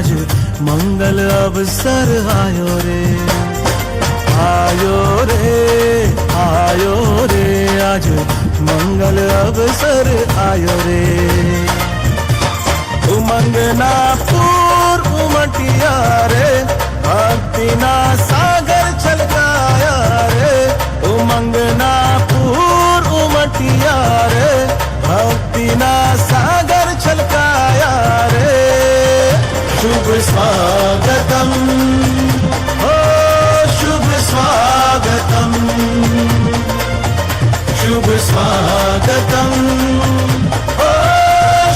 आज मंगल अवसर आयो रे, आयो रे, आयो रे, आज मंगल अवसर आयो रे। उमंगना पूर उमटिया रे, भक्तिना सागर छलकाया रे। उमंगना पूर उमटिया रे, भक्तिना सागर छलकाया रे। शुभ स्वागतम, ओ शुभ स्वागतम, शुभ स्वागतम, ओ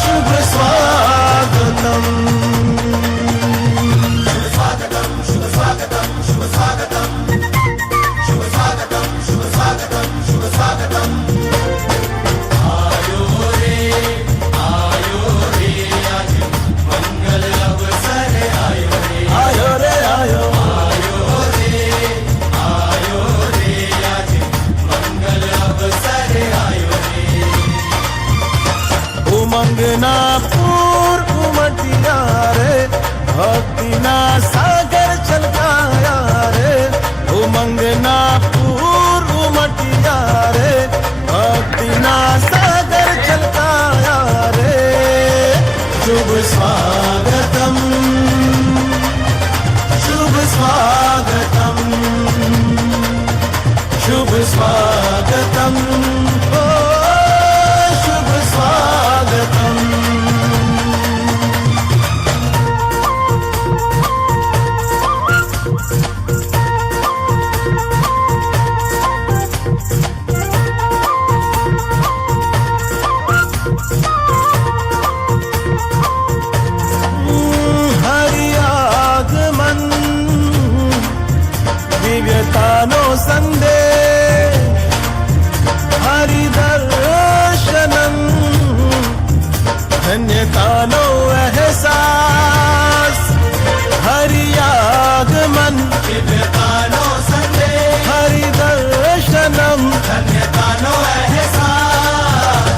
शुभ स्वागतम। शुभ स्वागतम, शुभ स्वागतम, शुभ स्वागतम, शुभ स्वागतम, शुभ स्वागतम, शुभ स्वागतम। आयो रे, आज मंगल अवसर आयो रे, आयो रे, आयो, आयो रे, आज मंगल अवसर आयो रे। उमंगना पूर उमटिया रे, भक्तिना सागर छलकाया रे। उमंगना पूर उमटिया रे, भक्तिना सागर छलकाया रे। शुभ स्वागतम, शुभ स्वागतम, शुभ स्वागतम, ओ शुभ स्वागतम। हरि आगमन दिव्यतानो संदेश, हरि दर्शनम धन्यतानो एहसास। हरि आगमन दिव्यतानो संदेश, हरि दर्शनम धन्यतानो एहसास।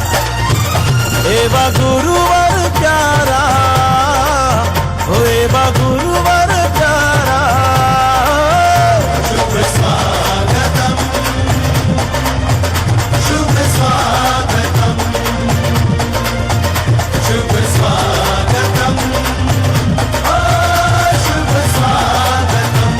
एवा गुरुवर प्यारा, ओ एवा गुरुवर प्यारा। शुभ स्वागतम, शुभ स्वागतम, शुभ स्वागतम, ओ शुभ स्वागतम।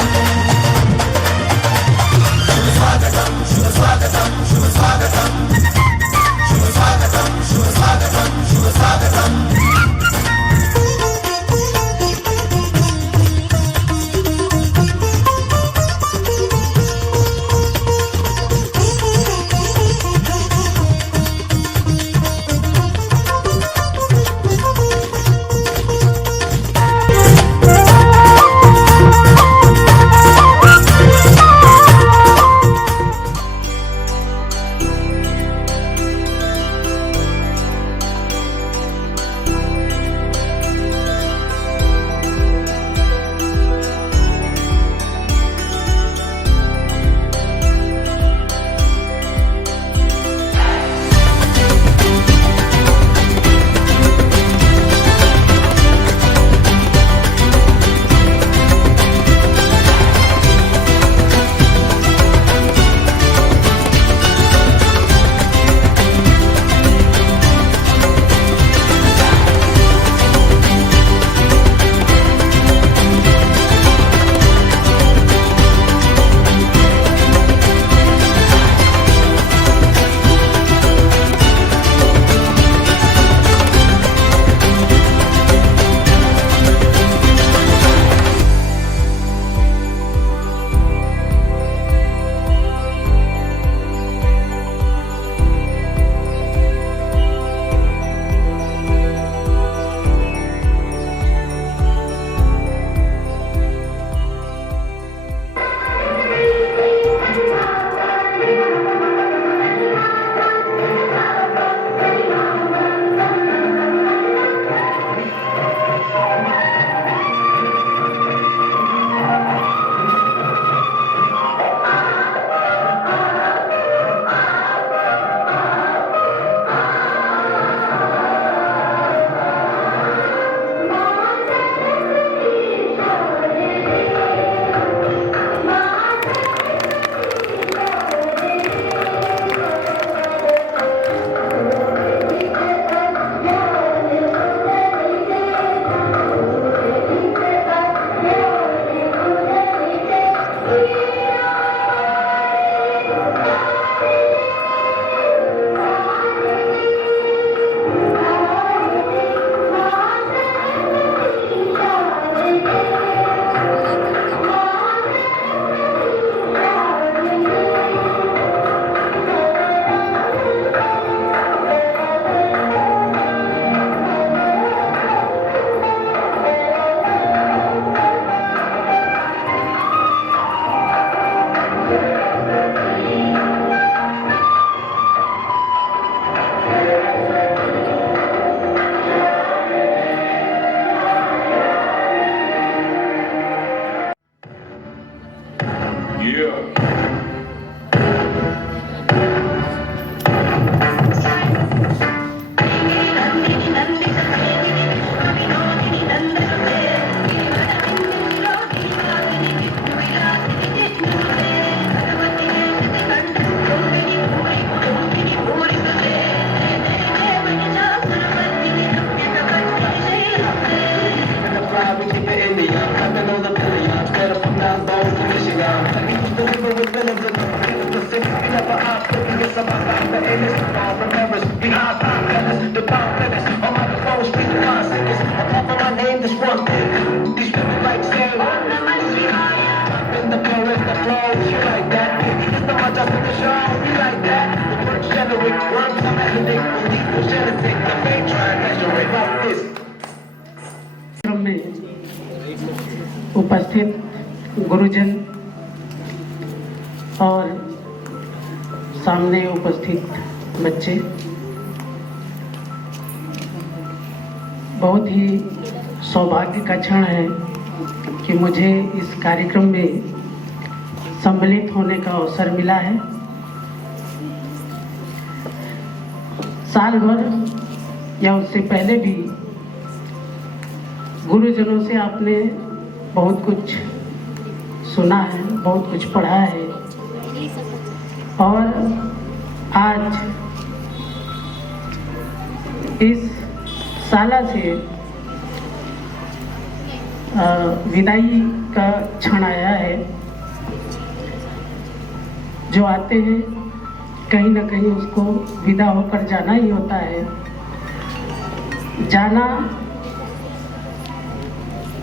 witness. All the members, the high top members, the top members, on microphone speaking my sickness. Apart from my name, just one thing. These people like saying, Om Namah Shivaya. In the chorus, the flow, shit like that. It's the much up in the show, we like that. The words generate, words are melodic, the deep was genetic, the fame try and measure it like this. में उपस्थित गुरुजन और सामने उपस्थित बच्चे, बहुत ही सौभाग्य का क्षण है कि मुझे इस कार्यक्रम में सम्मिलित होने का अवसर मिला है। साल भर या उससे पहले भी गुरुजनों से आपने बहुत कुछ सुना है, बहुत कुछ पढ़ा है, और आज इस साला से विदाई का क्षण आया है। जो आते हैं कहीं ना कहीं उसको विदा होकर जाना ही होता है। जाना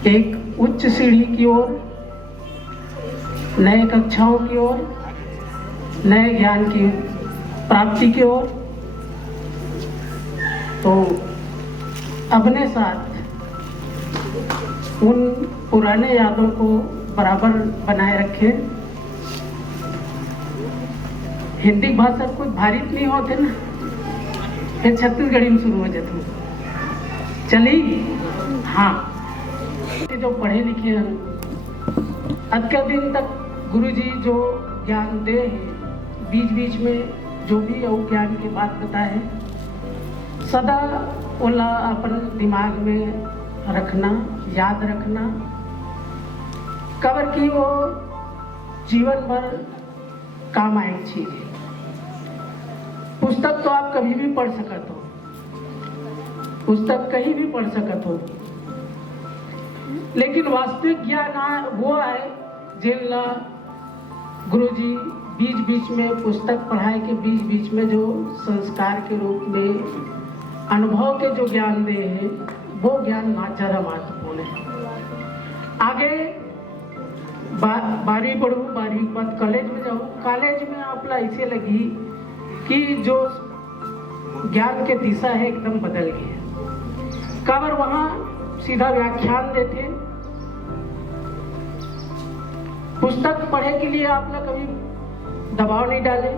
एक उच्च सीढ़ी की ओर, नए कक्षाओं की ओर, नए ज्ञान की प्राप्ति की ओर। तो अपने साथ उन पुराने यादों को बराबर बनाए रखें। हिंदी भाषा कुछ भारी नहीं होते ना, फिर छत्तीसगढ़ी में शुरू हो जाते चली। हाँ, जो पढ़े लिखे हैं, आज के दिन तक गुरुजी जो ज्ञान दे हैं, बीच बीच में जो भी वो ज्ञान की बात बताए, सदा ओला अपन दिमाग में रखना, याद रखना, कवर की वो जीवन भर काम आएगी चीज है। पुस्तक तो आप कभी भी पढ़ सकत हो, पुस्तक कहीं भी पढ़ सकत हो, लेकिन वास्तविक ज्ञान वो है जिनला गुरुजी बीच बीच में पुस्तक पढ़ाई के बीच बीच में जो संस्कार के रूप में अनुभव के जो ज्ञान दे हैं, वो ज्ञान ज़्यादा महत्वपूर्ण है। आगे 12वीं पढ़ू, 12वीं के बाद कॉलेज में जाऊँ, कॉलेज में आपला ऐसे लगी कि जो ज्ञान के दिशा है एकदम बदल गई है। काबर वहाँ सीधा व्याख्यान देते, पुस्तक पढ़े के लिए आप लोग कभी दबाव नहीं डाले।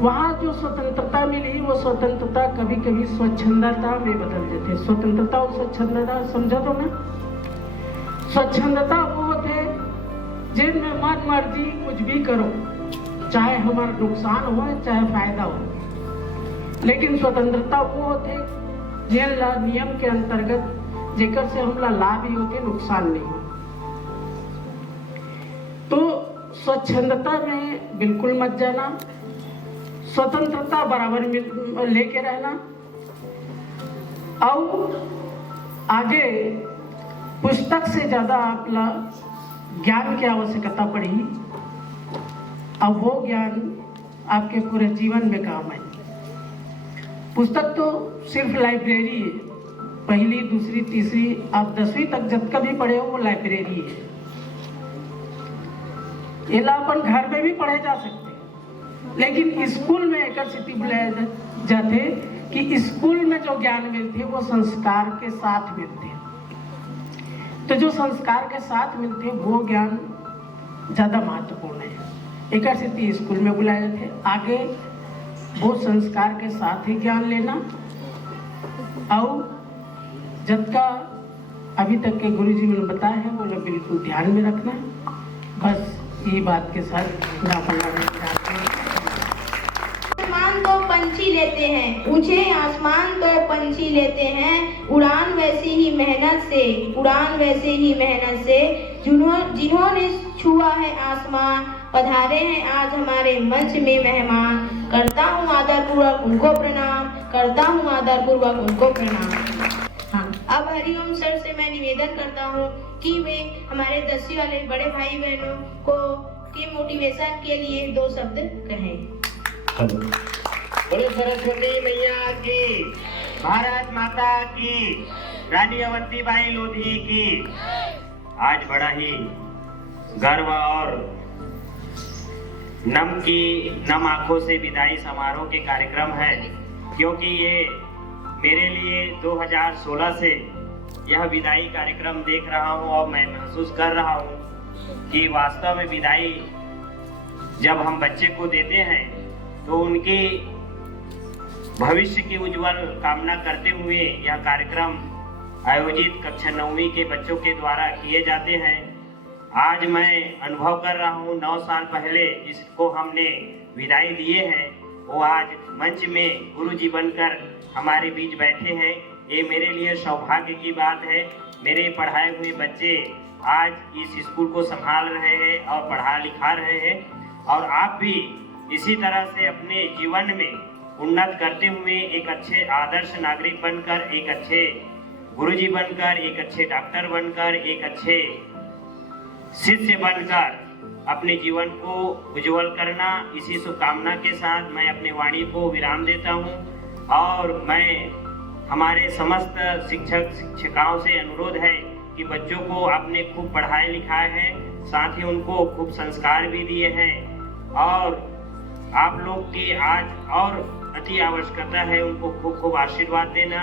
वहाँ जो स्वतंत्रता मिली, वो स्वतंत्रता कभी कभी स्वच्छंदता में बदल देते। स्वतंत्रता और स्वच्छंदता समझो तो ना। स्वच्छंदता वो थे जिनमें मन मर्जी कुछ भी करो, चाहे हमारा नुकसान हो चाहे फायदा हो। लेकिन स्वतंत्रता वो होते जिनला नियम के अंतर्गत जेकर से हमला लाभ ही होते, नुकसान नहीं हो। तो स्वच्छंदता में बिल्कुल मत जाना, स्वतंत्रता बराबर में लेके रहना। और आगे पुस्तक से ज्यादा आपला ज्ञान की आवश्यकता पड़ी। अब वो ज्ञान आपके पूरे जीवन में काम आए। पुस्तक तो सिर्फ लाइब्रेरी है, पहली दूसरी तीसरी आप 10वीं तक जब कभी पढ़े हो वो लाइब्रेरी है। ये अपन घर में भी पढ़े जा सकते, लेकिन स्कूल में एक स्थिति बुलाए जाते कि स्कूल में जो ज्ञान मिलते वो संस्कार के साथ मिलते। तो जो संस्कार के साथ मिलते वो ज्ञान ज्यादा महत्वपूर्ण है। एक स्थिति स्कूल में बुलाए जाते, आगे वो संस्कार के साथ ही ज्ञान लेना। और जब का अभी तक के गुरुजी ने बताया है वो लोग बिल्कुल ध्यान में रखना। बस ये बात के साथ आसमान तो पंछी लेते हैं, ऊंचे आसमान तो पंछी लेते हैं, उड़ान वैसी ही मेहनत से, उड़ान वैसे ही मेहनत से जिन्होंने छुआ है आसमान, पधारे हैं आज हमारे मंच में मेहमान। करता हूँ आदरपूर्वक उनको प्रणाम, करता हूँ आदरपूर्वक उनको प्रणाम। हाँ, अब हरिओम सर से मैं निवेदन करता हूँ कि वे हमारे 10वीं वाले बड़े भाई बहनों को के मोटिवेशन के लिए 2 शब्द कहें। बोलो सरस्वती मैया की, भारत माता की, रानी अवंतीबाई लोधी की। आज बड़ा ही गर्व और नम आंखों से विदाई समारोह के कार्यक्रम है, क्योंकि ये मेरे लिए 2016 से यह विदाई कार्यक्रम देख रहा हूँ और मैं महसूस कर रहा हूँ कि वास्तव में विदाई जब हम बच्चे को देते हैं तो उनकी भविष्य की उज्जवल कामना करते हुए यह कार्यक्रम आयोजित कक्षा 9वीं के बच्चों के द्वारा किए जाते हैं। आज मैं अनुभव कर रहा हूँ 9 साल पहले जिसको हमने विदाई दिए हैं वो आज मंच में गुरुजी बनकर हमारे बीच बैठे हैं। ये मेरे लिए सौभाग्य की बात है। मेरे पढ़ाए हुए बच्चे आज इस स्कूल को संभाल रहे हैं और पढ़ा लिखा रहे हैं, और आप भी इसी तरह से अपने जीवन में उन्नत करते हुए एक अच्छे आदर्श नागरिक बनकर, एक अच्छे गुरुजी बनकर, एक अच्छे डॉक्टर बनकर, एक अच्छे शिष्य बनकर अपने जीवन को उज्जवल करना, इसी शुभकामना के साथ मैं अपनी वाणी को विराम देता हूँ। और मैं हमारे समस्त शिक्षक शिक्षिकाओं से अनुरोध है कि बच्चों को आपने खूब पढ़ाया लिखाया है, साथ ही उनको खूब संस्कार भी दिए हैं, और आप लोग की आज और अति आवश्यकता है उनको खूब खूब आशीर्वाद देना।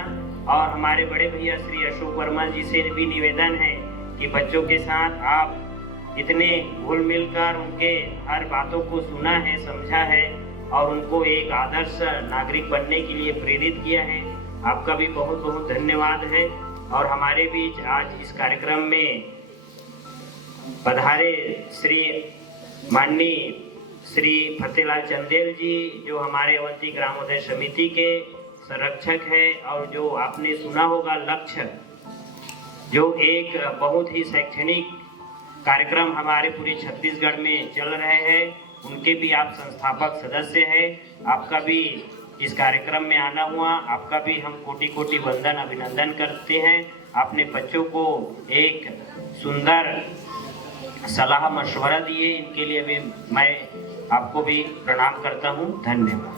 और हमारे बड़े भैया श्री अशोक वर्मा जी से भी निवेदन है कि बच्चों के साथ आप इतने घुल मिलकर उनके हर बातों को सुना है, समझा है और उनको एक आदर्श नागरिक बनने के लिए प्रेरित किया है। आपका भी बहुत बहुत धन्यवाद है। और हमारे बीच आज इस कार्यक्रम में पधारे श्री माननीय श्री फतेहलाल चंदेल जी, जो हमारे अवंती ग्रामोदय समिति के संरक्षक है, और जो आपने सुना होगा लक्ष्य, जो एक बहुत ही शैक्षणिक कार्यक्रम हमारे पूरे छत्तीसगढ़ में चल रहे हैं, उनके भी आप संस्थापक सदस्य हैं। आपका भी इस कार्यक्रम में आना हुआ, आपका भी हम कोटि कोटि वंदन अभिनंदन करते हैं। आपने बच्चों को एक सुंदर सलाह मशवरा दिए, इनके लिए भी मैं आपको भी प्रणाम करता हूँ। धन्यवाद।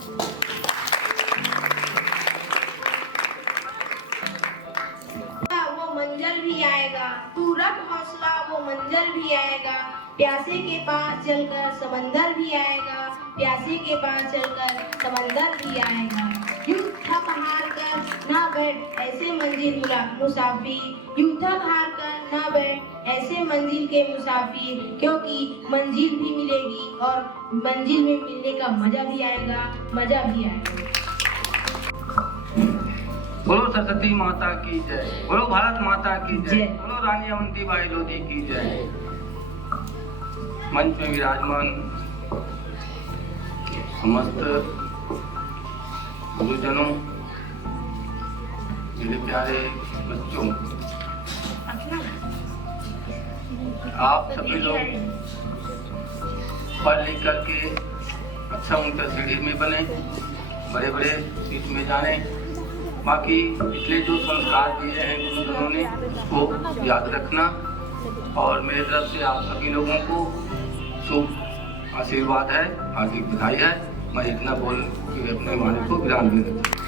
वो मंजर भी आएगा, तू रख हौसला, वो मंजर भी आएगा। प्यासे के पास चलकर समंदर भी आएगा, प्यासे के पास चलकर समंदर भी आएगा। यूं थक हार कर ना बैठ ऐसे मंजिल मुसाफिर, यूं थक हार कर ना बैठ ऐसे मंजिल के मुसाफिर, क्योंकि मंजिल भी मिलेगी और मंजिल में मिलने का मजा भी आएगा, मजा भी आएगा। बोलो सरस्वती माता की जय, बोलो भारत माता की जय, बोलो रानी अवंतीबाई लोधी की जय। मंच में विराजमान समस्त गुरुजनों, मेरे प्यारे बच्चों, आप सभी लोग पढ़ लिख करके अच्छा उनका सीढ़ी में बने, बड़े बड़े सीट में जाने। बाकी पिछले जो संस्कार दिए हैं गुरुजनों ने उसको याद रखना, और मेरे तरफ से आप सभी लोगों को शुभ आशीर्वाद है, हार्दिक बधाई है। मैं इतना बोल के अपने वाणी को विराम दे देता हूँ।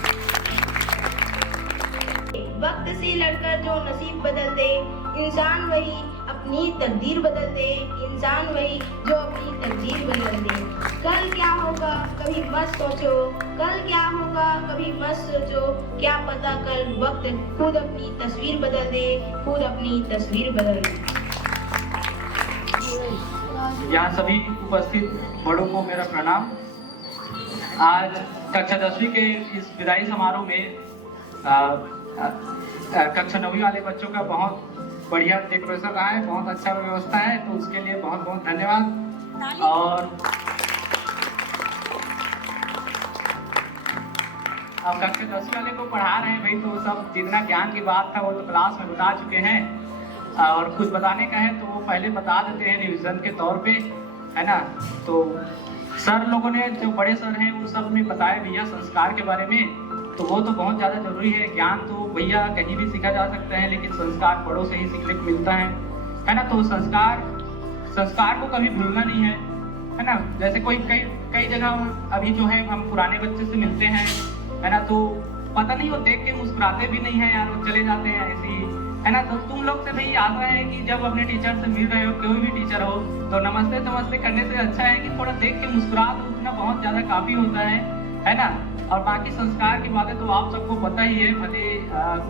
वक्त से लड़कर जो नसीब बदल दे, इंसान वही अपनी तकदीर बदल दे, इंसान वही जो अपनी तकदीर बदल दे। कल क्या होगा कभी मत सोचो, कल क्या होगा कभी मत सोचो, क्या पता कल वक्त खुद अपनी तस्वीर बदल दे, खुद अपनी तस्वीर बदल दे। यहाँ सभी उपस्थित बड़ों को मेरा प्रणाम। आज कक्षा 10वीं के इस विदाई समारोह में कक्षा 9वीं वाले बच्चों का बहुत बढ़िया डेकोरेशन रहा है, बहुत अच्छा व्यवस्था है, तो उसके लिए बहुत बहुत धन्यवाद। और अब कक्षा 10वीं वाले को पढ़ा रहे हैं भाई, तो सब जितना ज्ञान की बात था वो तो क्लास में बता चुके हैं, और कुछ बताने का है तो वो पहले बता देते हैं रिवीजन के तौर पे, है ना। तो सर लोगों ने, जो बड़े सर हैं, वो सब ने बताया भैया संस्कार के बारे में, तो वो तो बहुत ज़्यादा जरूरी है। ज्ञान तो भैया कहीं भी सीखा जा सकता है, लेकिन संस्कार बड़ों से ही सीखने को मिलता है ना। तो संस्कार को कभी भूलना नहीं है, है ना। जैसे कोई कई जगह अभी जो है हम पुराने बच्चे से मिलते हैं, है ना, तो पता नहीं वो देख के मुस्कुराते भी नहीं है यार, वो चले जाते हैं ऐसे ही, है ना। तो तुम लोग से भाई आशा है कि जब अपने टीचर से मिल रहे हो, कोई भी टीचर हो, तो नमस्ते नमस्ते करने से अच्छा है कि थोड़ा देख के मुस्कुरा दो, उतना बहुत ज़्यादा काफ़ी होता है ना। और बाकी संस्कार की बातें तो आप सबको पता ही है, भले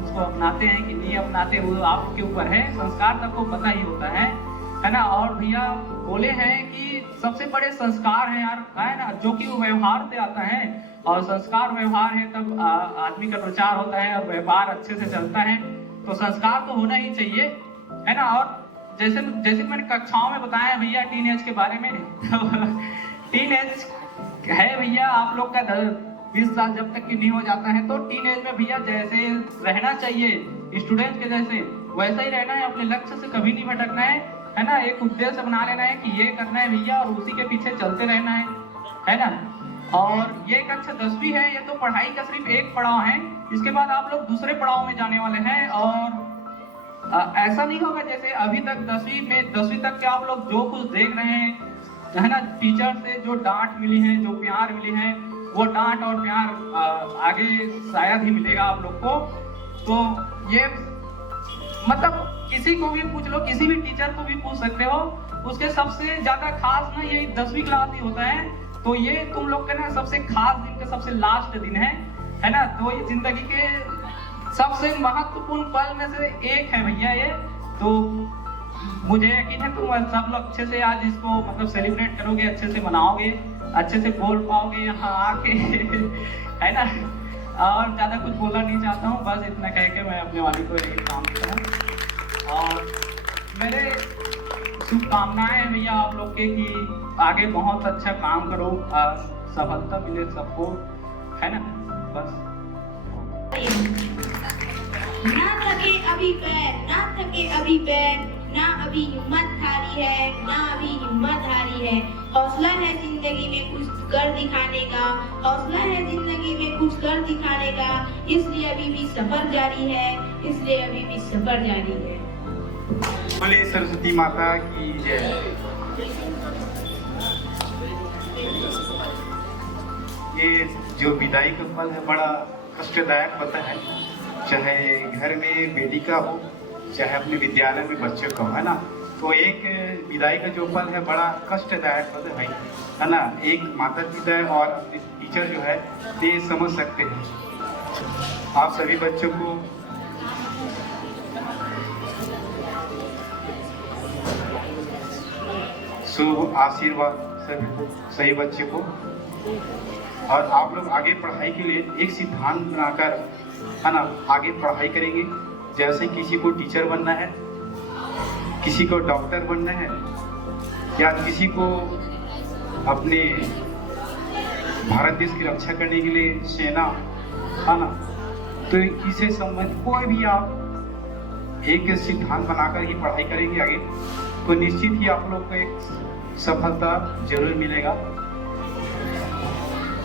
उसको अपनाते हैं कि नहीं अपनाते वो आपके ऊपर है, संस्कार सबको पता ही होता है ना। और भैया बोले हैं कि सबसे बड़े संस्कार हैं यार, है ना, जो कि वो व्यवहार से आता है, और संस्कार व्यवहार है तब आदमी का प्रचार होता है और व्यवहार अच्छे से चलता है। तो संस्कार तो होना ही चाहिए, है ना। और जैसे मैंने कक्षाओं में बताया भैया टीन एज के बारे में, तो टीन एज है भैया आप लोग का 20 साल जब तक की नहीं हो जाता है, तो टीन एज में भैया जैसे रहना चाहिए स्टूडेंट के जैसे, वैसा ही रहना है, अपने लक्ष्य से कभी नहीं भटकना है ना। एक उद्देश्य बना लेना है कि ये करना है भैया, और उसी के पीछे चलते रहना है ना। और ये कक्षा 10वीं है, ये तो पढ़ाई का सिर्फ एक पड़ाव है, इसके बाद आप लोग दूसरे पड़ाव में जाने वाले हैं। और ऐसा नहीं होगा जैसे अभी तक 10वीं तक के आप लोग जो कुछ देख रहे हैं, है ना, टीचर से जो डांट मिली है, जो प्यार मिली है, वो डांट और प्यार आगे शायद ही मिलेगा आप लोग को। तो ये मतलब किसी को भी पूछ लो, किसी भी टीचर को भी पूछ सकते हो, उसके सबसे ज्यादा खास ना यही 10वीं क्लास ही होता है। तो ये तुम लोग के ना सबसे खास दिन का सबसे लास्ट दिन है ना। तो ये जिंदगी के सबसे महत्वपूर्ण पल में से एक है भैया ये। तो मुझे यकीन है तुम सब लोग अच्छे से आज इसको मतलब सेलिब्रेट करोगे, अच्छे से मनाओगे, अच्छे से बोल पाओगे यहाँ आके है ना। और ज़्यादा कुछ बोलना नहीं चाहता हूँ, बस इतना कह के मैं अपने वाली को यही काम करता हूँ। और मेरे शुभकामनाएं हैं भैया आप लोग के कि आगे बहुत अच्छा काम करो, सफलता मिले सबको, है ना। बस ना थके अभी पैर, ना थके अभी पैर, ना अभी हिम्मत हारी है, ना अभी हिम्मत हारी है। हौसला है जिंदगी में कुछ कर दिखाने का, हौसला है जिंदगी में कुछ कर दिखाने का, इसलिए अभी भी सफर जारी है, इसलिए अभी भी सफर जारी है। बोले सरस्वती माता की जय। ये जो विदाई का पल है बड़ा कष्टदायक होता है, चाहे घर में बेटी का हो, चाहे अपने विद्यालय में बच्चों का हो, है ना। तो एक विदाई का जो पल है बड़ा कष्टदायक होता है ना। एक माता पिता और अपने टीचर जो है ये समझ सकते हैं। आप सभी बच्चों को शुभ आशीर्वाद सही बच्चे को। और आप लोग आगे पढ़ाई के लिए एक सिद्धांत बनाकर, है ना, आगे पढ़ाई करेंगे। जैसे किसी को टीचर बनना है, किसी को डॉक्टर बनना है, या किसी को अपने भारत देश की रक्षा करने के लिए सेना, है ना। तो इसे संबंधित कोई भी आप एक सिद्धांत बनाकर ही पढ़ाई करेंगे आगे, तो निश्चित ही आप लोग को एक सफलता जरूर मिलेगा।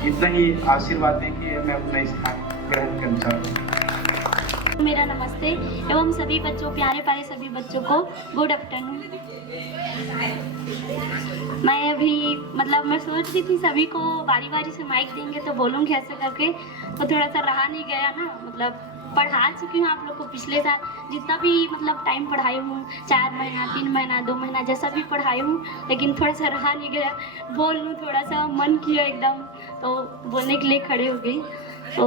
इतना ही आशीर्वाद देके मैं अपना स्थान ग्रहण करना चाहता हूँ। मेरा नमस्ते एवं सभी बच्चों, प्यारे प्यारे सभी बच्चों को गुड आफ्टरनून। मैं अभी मतलब मैं सोच रही थी सभी को बारी बारी से माइक देंगे तो बोलूँगी ऐसे करके, तो थोड़ा सा रहा नहीं गया ना। मतलब पढ़ा चुकी हूँ आप लोग को पिछले साल जितना भी मतलब टाइम पढ़ाई हूँ, 4 महीना 3 महीना 2 महीना जैसा भी पढ़ाई हूँ, लेकिन थोड़ा सा रहा नहीं गया, बोल लूँ, थोड़ा सा मन किया एकदम, तो बोलने के लिए खड़े हो गई। तो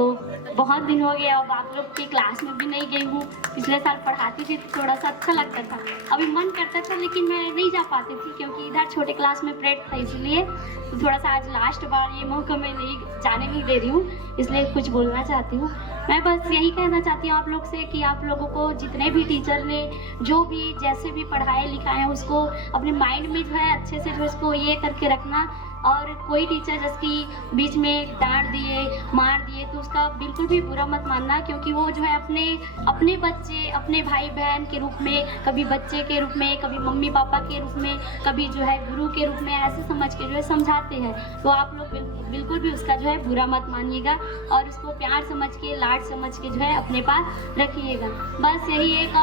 बहुत दिन हो गया, अब आप लोग की क्लास में भी नहीं गई हूँ। पिछले साल पढ़ाती थी तो थोड़ा सा अच्छा लगता था, अभी मन करता था लेकिन मैं नहीं जा पाती थी क्योंकि इधर छोटे क्लास में परेड था, इसलिए तो थोड़ा सा आज लास्ट बार ये मौका मैं नहीं जाने नहीं दे रही हूँ, इसलिए कुछ बोलना चाहती हूँ। मैं बस यही कहना चाहती हूँ आप लोग से कि आप लोगों को जितने भी टीचर ने जो भी जैसे भी पढ़ाए लिखाए हैं उसको अपने माइंड में जो है अच्छे से जो इसको ये करके रखना और कोई टीचर जिसकी बीच में डांट दिए, मार दिए, तो उसका बिल्कुल भी बुरा मत मानना, क्योंकि वो जो है अपने बच्चे, अपने भाई बहन के रूप में, कभी बच्चे के रूप में, कभी मम्मी पापा के रूप में, कभी जो है गुरु के रूप में ऐसे समझ के जो है समझाते हैं। तो आप लोग बिल्कुल भी उसका जो है बुरा मत मानिएगा और उसको प्यार समझ के, लाड समझ के जो है अपने पास रखिएगा। बस यही एक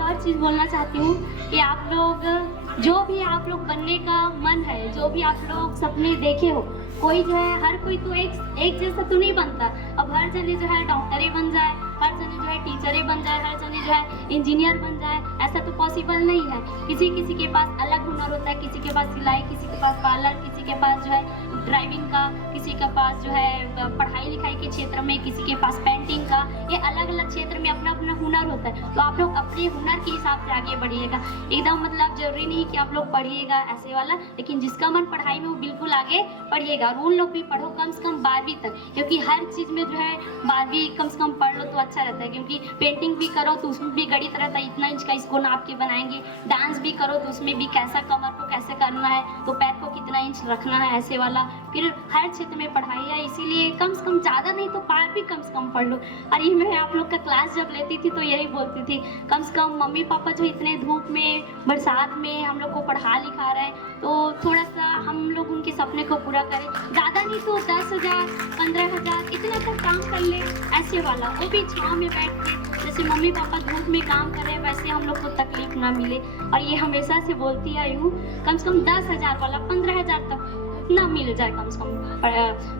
और चीज़ बोलना चाहती हूँ कि आप लोग जो भी आप लोग बनने का मन है, जो भी आप लोग सपने देखे हो, कोई जो है, हर कोई तो एक जैसा तो नहीं बनता। अब हर जने जो है डॉक्टरे बन जाए, हर जने जो है टीचरे बन जाए, हर जने जो है इंजीनियर बन जाए, ऐसा तो पॉसिबल नहीं है। किसी के पास अलग हुनर होता है, किसी के पास सिलाई, किसी के पास पार्लर, किसी के पास जो है ड्राइविंग का, किसी के पास जो है पढ़ाई लिखाई के क्षेत्र में, किसी के पास पेंटिंग का। ये अलग अलग क्षेत्र में अपना अपना हुनर होता है। तो आप लोग अपने हुनर के हिसाब से आगे बढ़िएगा। एकदम मतलब जरूरी नहीं कि आप लोग पढ़िएगा ऐसे वाला, लेकिन जिसका मन पढ़ाई में वो बिल्कुल आगे पढ़िएगा। और उन लोग भी पढ़ो कम से कम 12वीं तक, क्योंकि हर चीज़ में जो है 12वीं कम से कम पढ़ लो तो अच्छा रहता है। क्योंकि पेंटिंग भी करो तो उसमें भी गणित रहता है, इतना इंच का इसको नाप के बनाएंगे। डांस भी करो तो उसमें भी कैसा कमर को कैसे करना है, तो पैर को कितना इंच रखना है, ऐसे वाला। फिर हर क्षेत्र में पढ़ाई है, इसीलिए कम से कम ज़्यादा नहीं तो 12वीं कम से कम पढ़ लो। और ये मैं आप लोग का क्लास जब लेती थी तो यही बोलती थी, कम से कम मम्मी पापा जो इतने धूप में, बरसात में हम लोग को पढ़ा लिखा रहे हैं, तो थोड़ा सा हम लोग उनके सपने को पूरा करें। ज़्यादा नहीं तो 10,000, 15,000 इतना तक काम कर ले, ऐसे वाला। वो भी छाँव में बैठ के, जैसे मम्मी पापा धूप में काम कर रहे हैं, वैसे हम लोग को तकलीफ ना मिले। और ये हमेशा से बोलती आई हूँ, कम से कम 10,000 वाला 15,000 तक ना मिल जाए कम से कम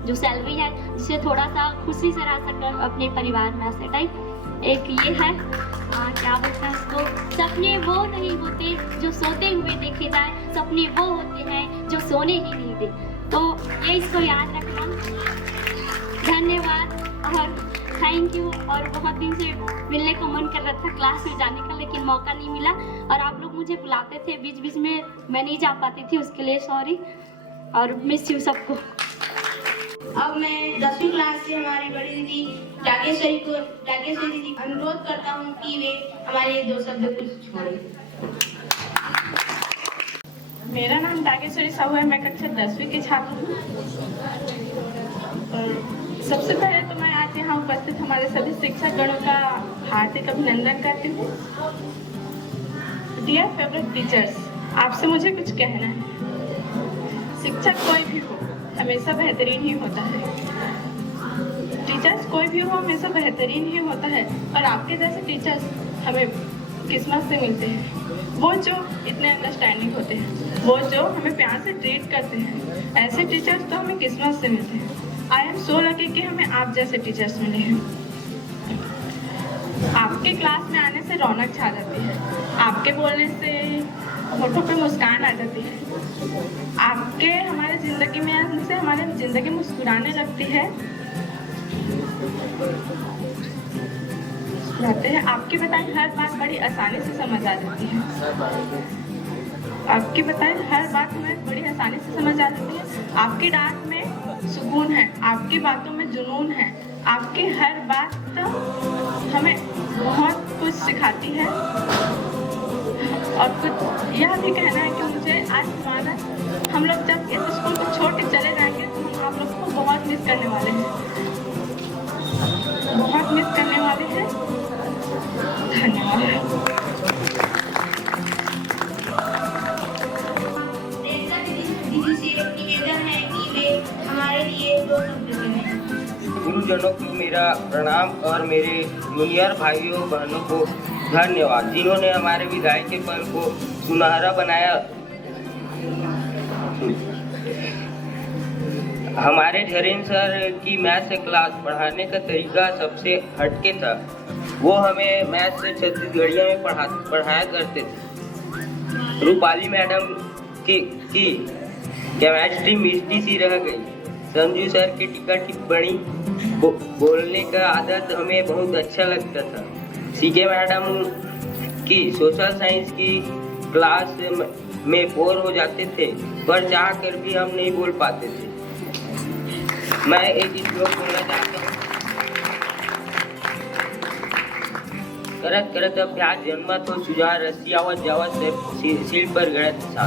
जो सैलरी है, जिससे थोड़ा सा खुशी से रह सके अपने परिवार में, ऐसे टाइप। एक ये है क्या बोलते हैं उसको, सपने वो नहीं होते जो सोते हुए देखे जाए, सपने वो होते हैं जो सोने ही नहीं दे। तो ये इसको याद रखना। धन्यवाद और थैंक यू। और बहुत दिन से मिलने का मन कर रहा था क्लास में जाने का, लेकिन मौका नहीं मिला। और आप लोग मुझे बुलाते थे बीच बीच में, मैं नहीं जा पाती थी, उसके लिए सॉरी और मिस यू सबको। अब मैं 10वीं क्लास से हमारी बड़ी दीदी रागेश्वरी दीदी अनुरोध करता हूँ कि वे हमारे 2 शब्द कुछ छोड़ें। मेरा नाम रागेश्वरी साहू है, मैं कक्षा 10वीं की छात्र हूँ। सबसे पहले तो मैं आज यहाँ उपस्थित हमारे सभी शिक्षक गणों का हार्दिक अभिनंदन करती हूँ। डियर फेवरेट टीचर्स, आपसे मुझे कुछ कहना है। शिक्षक कोई भी हो हमेशा बेहतरीन ही होता है, टीचर्स कोई भी हो हमेशा बेहतरीन ही होता है। और आपके जैसे टीचर्स हमें किस्मत से मिलते हैं, वो जो इतने अंडरस्टैंडिंग होते हैं, वो जो हमें प्यार से ट्रीट करते हैं, ऐसे टीचर्स तो हमें किस्मत से मिलते हैं। आई एम सो लकी कि हमें आप जैसे टीचर्स मिले हैं। आपके क्लास में आने से रौनक छा जाती है, आपके बोलने से होठों पे मुस्कान आ जाती है, आपके हमारे ज़िंदगी में आने से हमारी ज़िंदगी मुस्कुराने लगती है। आपकी बताई हर बात बड़ी आसानी से समझ आ जाती है, आपकी बताई हर बात हमें बड़ी आसानी से समझ आ जाती है। आपकी डांट में सुकून है, आपकी बातों में जुनून है, आपकी हर बात हमें बहुत कुछ सिखाती है। और कुछ यह भी कहना है कि मुझे आज हमारा हम लोग जब इस स्कूल को छोड़ के चले जाएंगे तो हम आप लोग को बहुत मिस करने वाले हैं, बहुत मिस करने वाले हैं। धन्यवाद। दीदी से निवेदन है कि वे हमारे लिए 2 शब्द कहें। गुरुजनों को मेरा प्रणाम और मेरे जूनियर भाइयों बहनों को धन्यवाद, जिन्होंने हमारे विदाई के पल को सुनहरा बनाया। हमारे धीरेन्द्र सर की मैथ से क्लास पढ़ाने का तरीका सबसे हटके था। वो हमें मैथ से छत्तीसगढ़िया में पढ़ाया करते थे। रूपाली मैडम की केमिस्ट्री मिष्टी सी रह गई। संजू सर की टिप्पणी बोलने का आदत हमें बहुत अच्छा लगता था। सीके मैडम की सोशल साइंस की क्लास में बोर हो जाते थे, पर चाह कर भी हम नहीं बोल पाते थे। मैं एक श्लोक बोलना चाहता हूँ। करत करत अभ्यास जन्मत हो सुझा रसियावत जावत शिल पर गणत सा।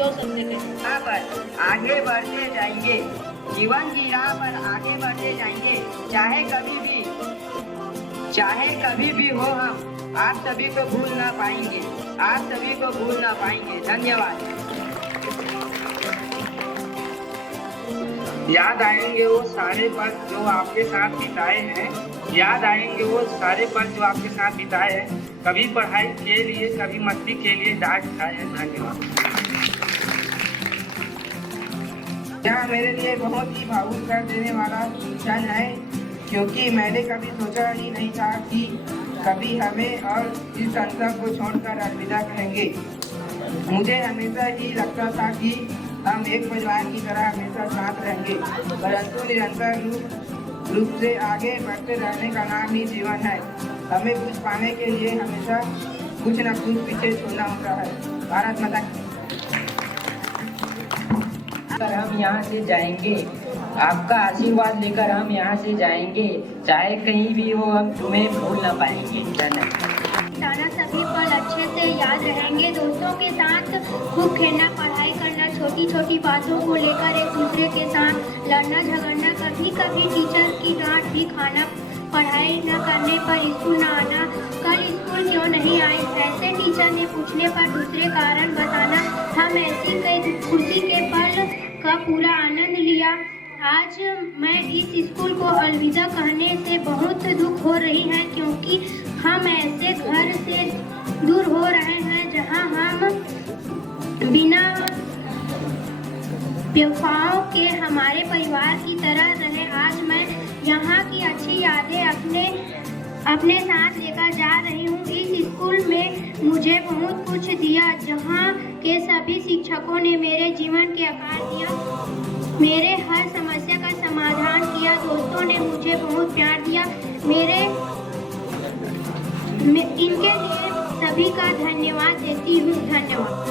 दो शब्द कहें। पर आगे बढ़ते जाएंगे, जीवन की राह पर आगे बढ़ते जाएंगे, चाहे कभी भी हो हम आप सभी को भूल ना पाएंगे, आप सभी को भूल ना पाएंगे। धन्यवाद। याद आएंगे वो सारे पल जो आपके साथ बिताए हैं, याद आएंगे वो सारे पल जो आपके साथ बिताए हैं, कभी पढ़ाई के लिए कभी मस्ती के लिए डांट खाए हैं। धन्यवाद। यह मेरे लिए बहुत ही भावुक कर देने वाला क्षण है, क्योंकि मैंने कभी सोचा ही नहीं था कि कभी हमें और इस संस्था को छोड़कर अलविदा कहेंगे। मुझे हमेशा ही लगता था कि हम एक परिवार की तरह हमेशा साथ रहेंगे, परंतु निरंतर रूप से आगे बढ़ते रहने का नाम ही जीवन है। हमें कुछ पाने के लिए हमेशा कुछ न कुछ पीछे छोड़ना होता है। भारत माता की। हम यहाँ से जाएंगे, आपका आशीर्वाद लेकर हम यहाँ से जाएंगे, चाहे कहीं भी हो हम तुम्हें भूल ना पाएंगे। ताना सभी पल अच्छे से याद रहेंगे। दोस्तों के साथ खूब खेलना, पढ़ाई करना, छोटी छोटी बातों को लेकर एक दूसरे के साथ लड़ना झगड़ना, कभी कभी टीचर की डांट भी खाना, पढ़ाई न करने पर स्कूल न आना, कल स्कूल क्यों नहीं आई, ऐसे टीचर ने पूछने पर दूसरे कारण बताना। हम ऐसी कई खुशी के पल का पूरा आनंद लिया। आज मैं इस स्कूल को अलविदा कहने से बहुत दुख हो रही है, क्योंकि हम ऐसे घर से दूर हो रहे हैं जहां हम बिना बेवफाओं के हमारे परिवार की तरह रहे। आज मैं यहाँ की अच्छी यादें अपने साथ लेकर जा रही हूँ। इस स्कूल में मुझे बहुत कुछ दिया, जहाँ के सभी शिक्षकों ने मेरे जीवन के आकार दिया, मेरे हर समस्या का समाधान किया। दोस्तों ने मुझे बहुत प्यार दिया। इनके लिए सभी का धन्यवाद देती हूँ। धन्यवाद।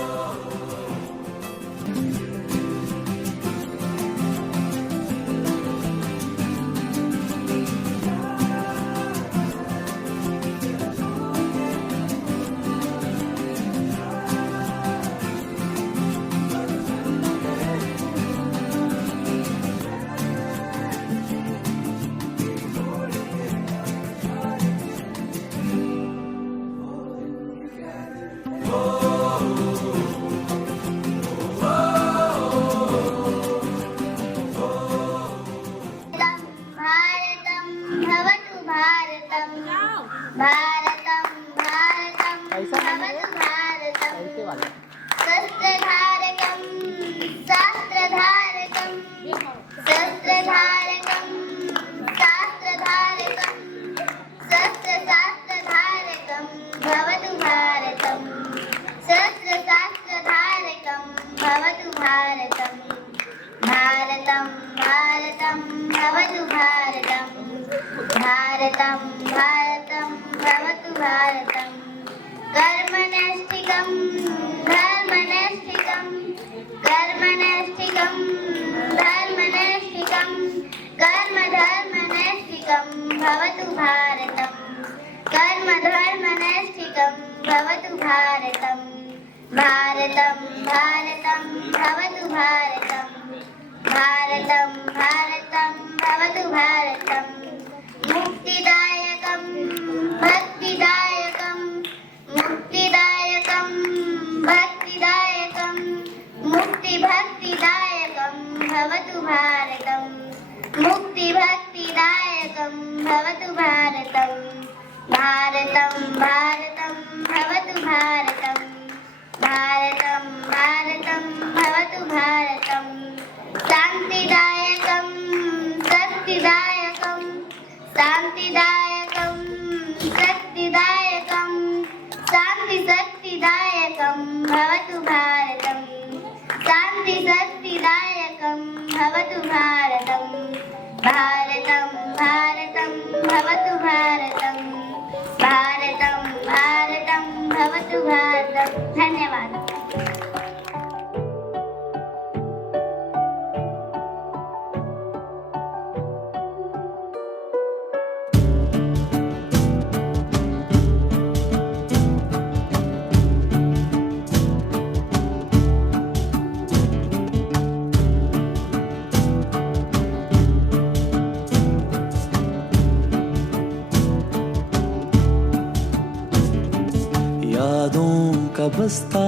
बस्ता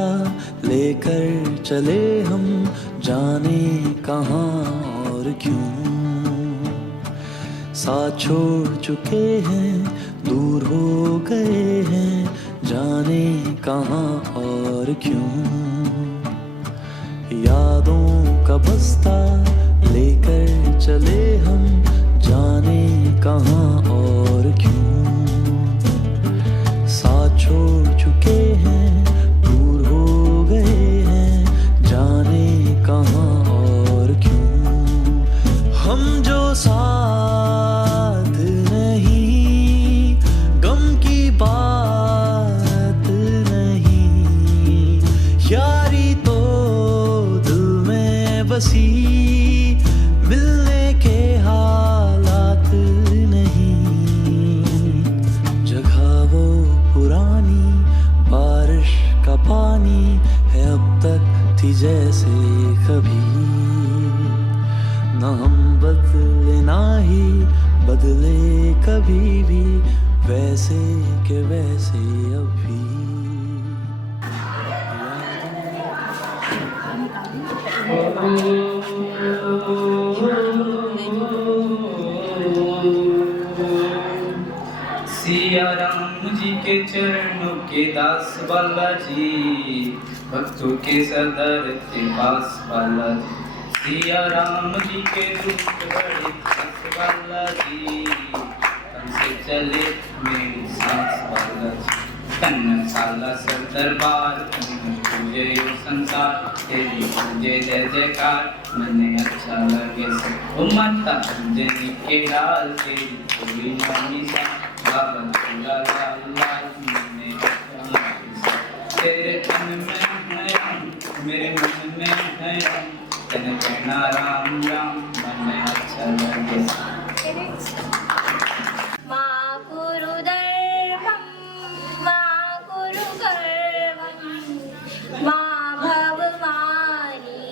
लेकर चले हम, जाने कहाँ और क्यों। साथ छोड़ चुके हैं, दूर हो गए हैं, जाने कहाँ और क्यों। यादों का बस्ता लेकर चले हम, जाने कहाँ और क्यों। साथ छोड़ चुके हैं, दूर हो गए हैं, जाने कहाँ और क्यों। हम जो साथ नहीं, गम की बात नहीं, यारी तो दिल में बसी, मिलने के हालात नहीं। जगह वो पुरानी, बारिश का पानी है, अब तक थी जैसे कभी। न हम बदले ना ही बदले कभी भी, वैसे के वैसे अभी। सिया राम जी के चरणों के दास बालाजी, भक्तों के सरदार के पास बालाजी। सिया राम जी के दूत बड़े दास बालाजी, हमसे चले मेरी सांस बालाजी। कन्नन साला सर दरबार, पूजे यो संसार, तेरी पूजे जय जयकार, मने अच्छा लगे सब। ओ माता अंजनी के लाल, तेरी थोड़ी नामी सा, बाबा तुला लाल लाल, मने अच्छा लगे सब। तेरे तन में है राम, मेरे मन में है राम, तेने कहना राम राम, मने अच्छा लगे सब। माँ गुरु दैवम, माँ गुरु गर्वम, माँ भवमानी,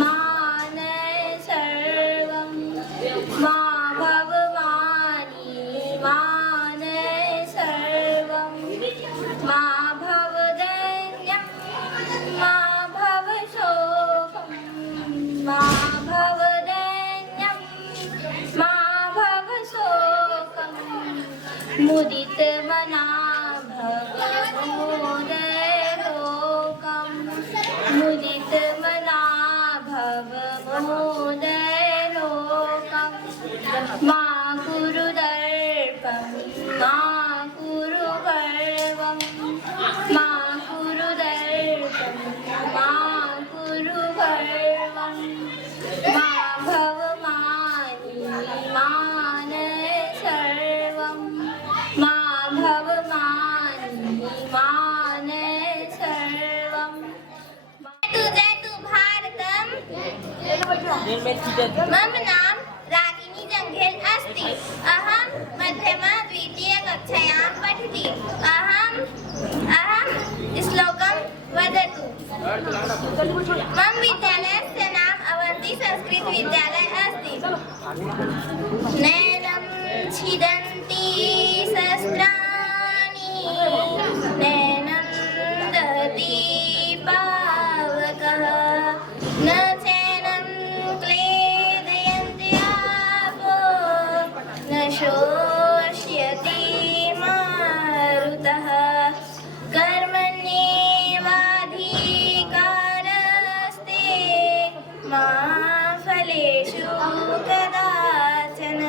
माँ नय सर्वम, माँ भवमानी, माँ नय सर्वम, माँ भवदन्यम, माँ भवशोकम, माँ भवदन्यम, माँ भवशोकम। मुदित मना भवमोदय लोकम, मुदित मना भवमोदय लोकम। माँ गुरु दर्पम, माँ गुरु गर्वम, माँ गुरु दर्पम, माँ गुरु गर्वम। माँ भवमानी, माँ नय सर्वम, माँ भवमानी, माँ नय सर्वम। तुझे तु भारतम, मम नाम रागिनी जंघेल अस्ति, अहम मध्यमा द्वितीय कक्षायां पठति। अहम श्लोकं वदतु। मम विद्यालयस्य नाम अवंती संस्कृत विद्यालय अस्ति। नैनं छिदन्ति शस्त्राणि, नैनं दहति पावकः, न चैनं क्लेदयन्ति आपो, न शोष्यति मारुतः। कर्मण्येवाधिकारस्ते मा फलेषु कदाचन,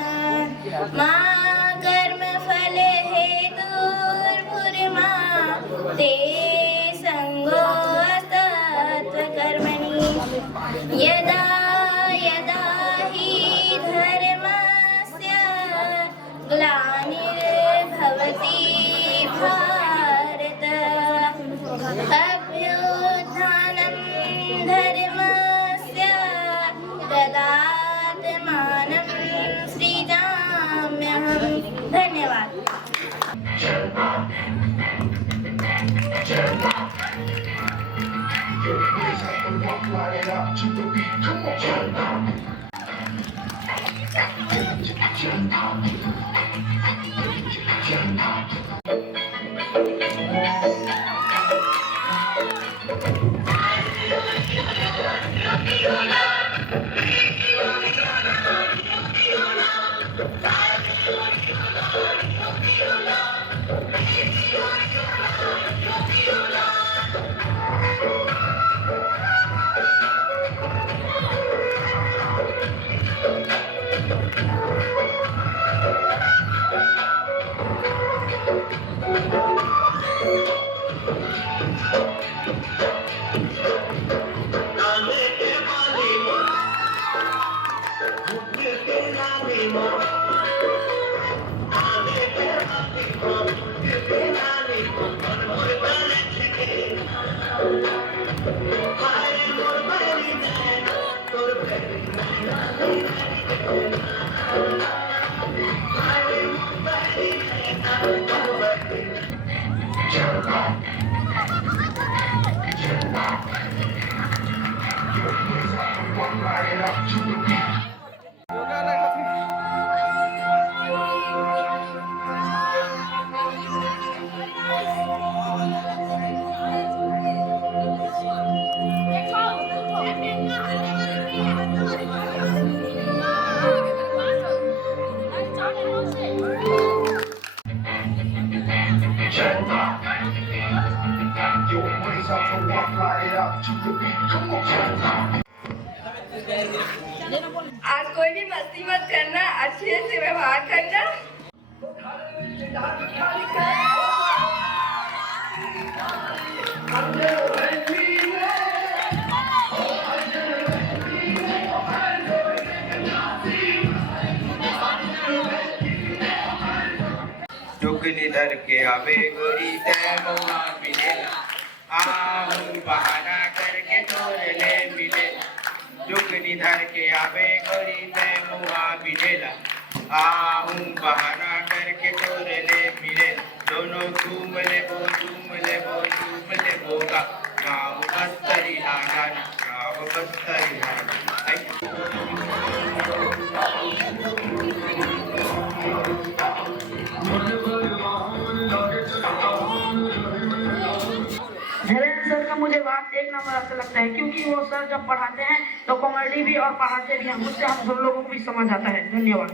मा कर्मफले हेतुर्भुर्मा ते सङ्गोऽस्तत्त्वकर्मणि। यदा यदा हि धर्मस्य ग्लानिर्भवति भारत, अभ्युत्थानं धर्मस्य तदात्मानं सृजाम्यहम्। धन्यवाद। आज कोई भी मस्ती मत करना, अच्छे से व्यवहार करना। टुकनी धर के आवे गोरी तय मौआ मिलेला, आहूं बहाना करके तोरे ले मिले। टुकनी धर के आवे गोरी तय मौआ मिलेला, आहूं बहाना करके तोरे ले मिले। दोनों झूम ले बोगा, गाँव बस्तरी लागा, गाँव बस्तरी धीरेन्द्र सर का मुझे बात एक नंबर अच्छा लगता है, क्योंकि वो सर जब पढ़ाते हैं तो कॉमेडी भी और पढ़ाते भी हैं, उससे हम सब लोगों को भी समझ आता है। धन्यवाद।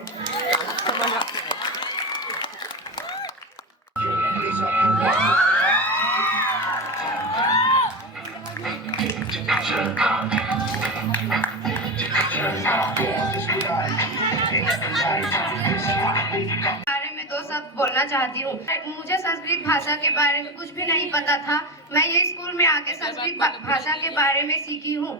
बारे में दो शब्द बोलना चाहती हूँ। मुझे संस्कृत भाषा के बारे में कुछ भी नहीं पता था। मैं ये स्कूल में आके संस्कृत भाषा के बारे में सीखी हूँ।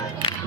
Thank you.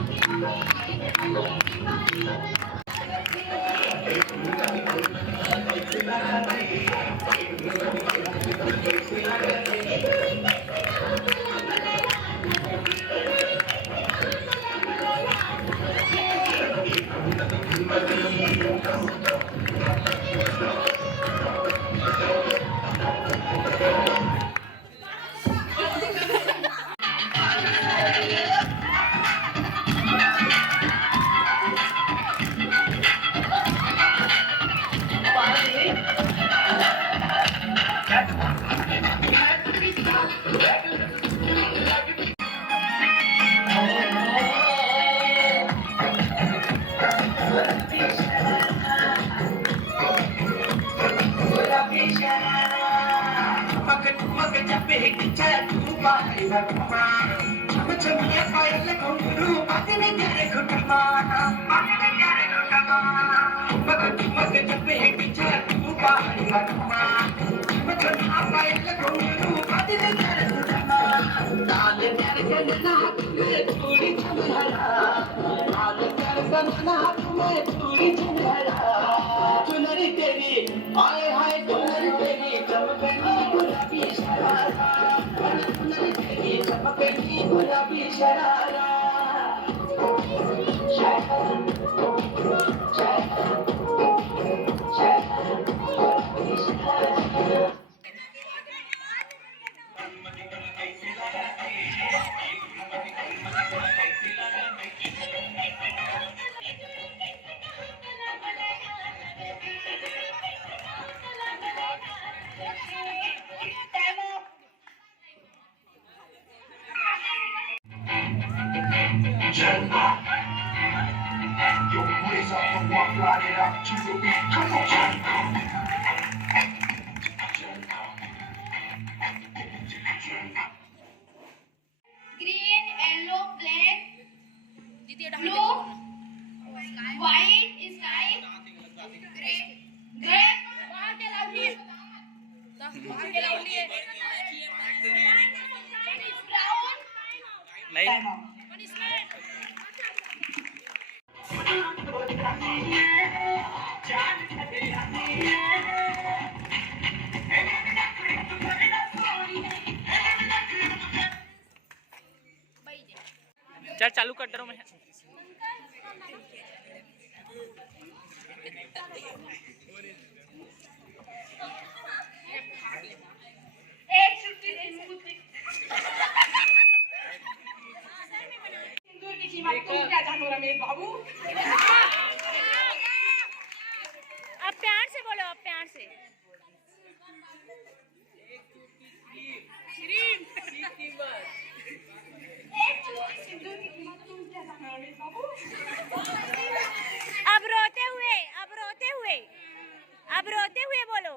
चुनरी तेरी आए हाय चुनरी तेरी चमकनी गुलाबी शरारा चुनरी तेरी चमकनी गुलाबी sharara Green, yellow, black, blue, white, sky, gray, चल चालू कर दे रहा हूं मैं। एक छुट्टी सिंदूर की कीमत तुम क्या जानो रमेश बाबू। अब प्यार से बोलो, अब प्यार से। अब रोते हुए, अब रोते हुए, अब रोते हुए बोलो।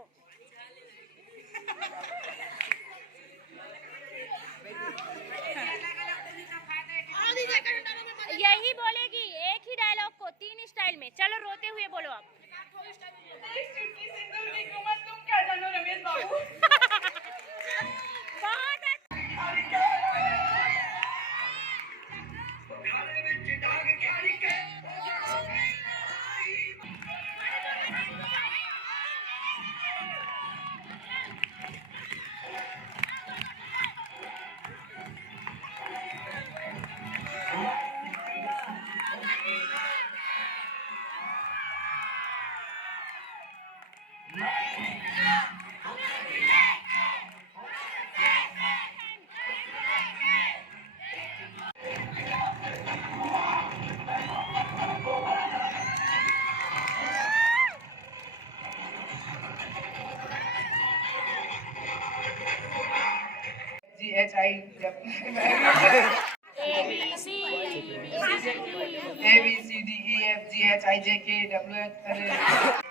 यही बोलेगी एक ही डायलॉग को 3 स्टाइल में। चलो रोते हुए बोलो अब। तुम क्या जानो रमेश बाबू। बहुत ABCDEFGHIJKWL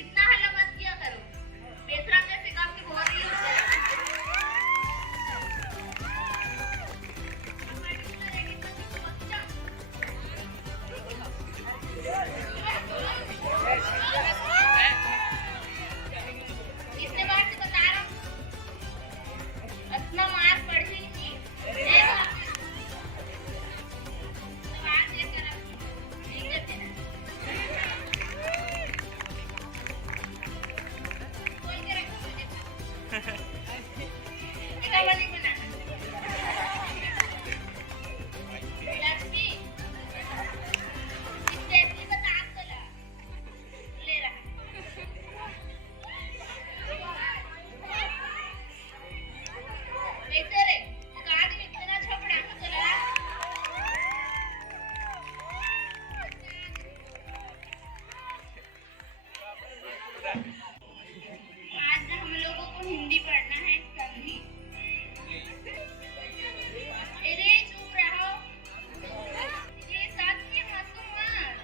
इतना हल्ला मत किया करो, बेसरा कैसे काम की बहुत ही होता है। कितने बार से बता रहा हूँ, अपना मार पड़ जाएगी। सवाल देकर नहीं देते ना। कोई करे देखा वाली बना। लक्ष्मी इससे बता चला ले रहा। कैसे रे गाड़ी में इतना छपड़ा चला। आज हम लोगों को हिंदी पढ़ना है, समझी? अरे चुप रहो, ये साथ में हंसो मत।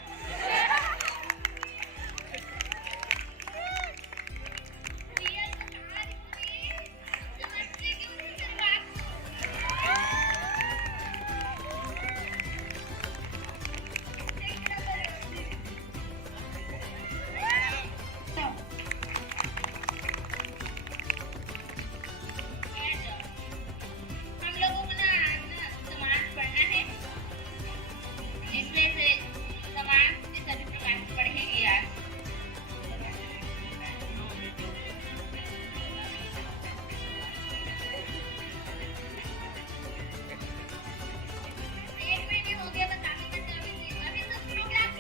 रियल बता रही हूँ, समझते क्यों नहीं मेरी बात को? हम लोगों को ना समाज पढ़ना है, जिसमें से समाज के सभी प्रकार से पढ़ेंगे यार। एक महीने हो गया बताने के, अभी तो प्रोग्राम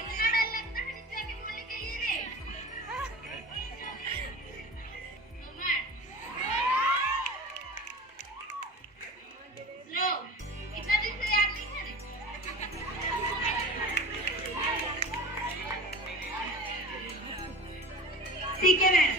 इतना डर लगता है नीचे आके बोलने के लिए रे। लो इतना दिन से याद नहीं है रे। ठीक है मैडम,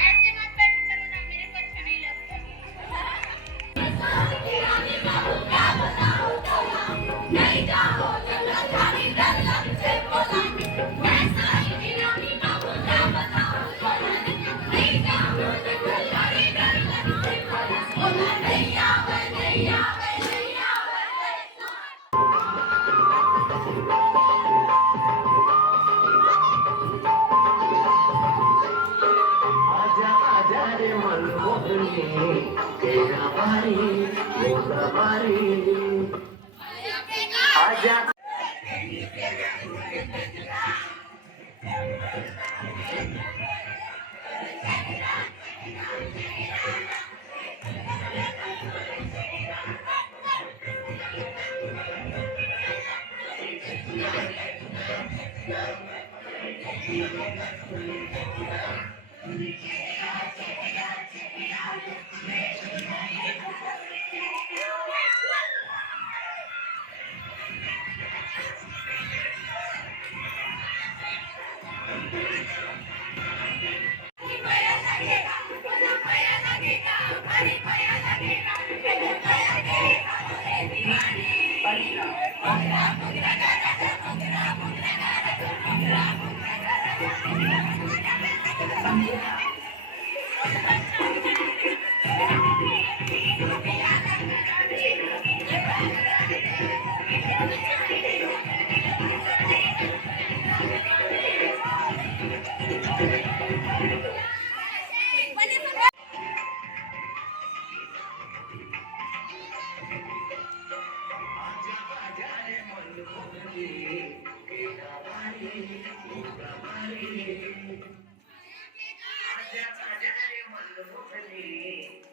ऐसे मत बैठ करो ना, मेरे को अच्छा नहीं लगता। आजा आजा रे मनमोहनी, तेरा बारी मेरा बारी। आजा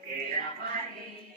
तेरा मालिक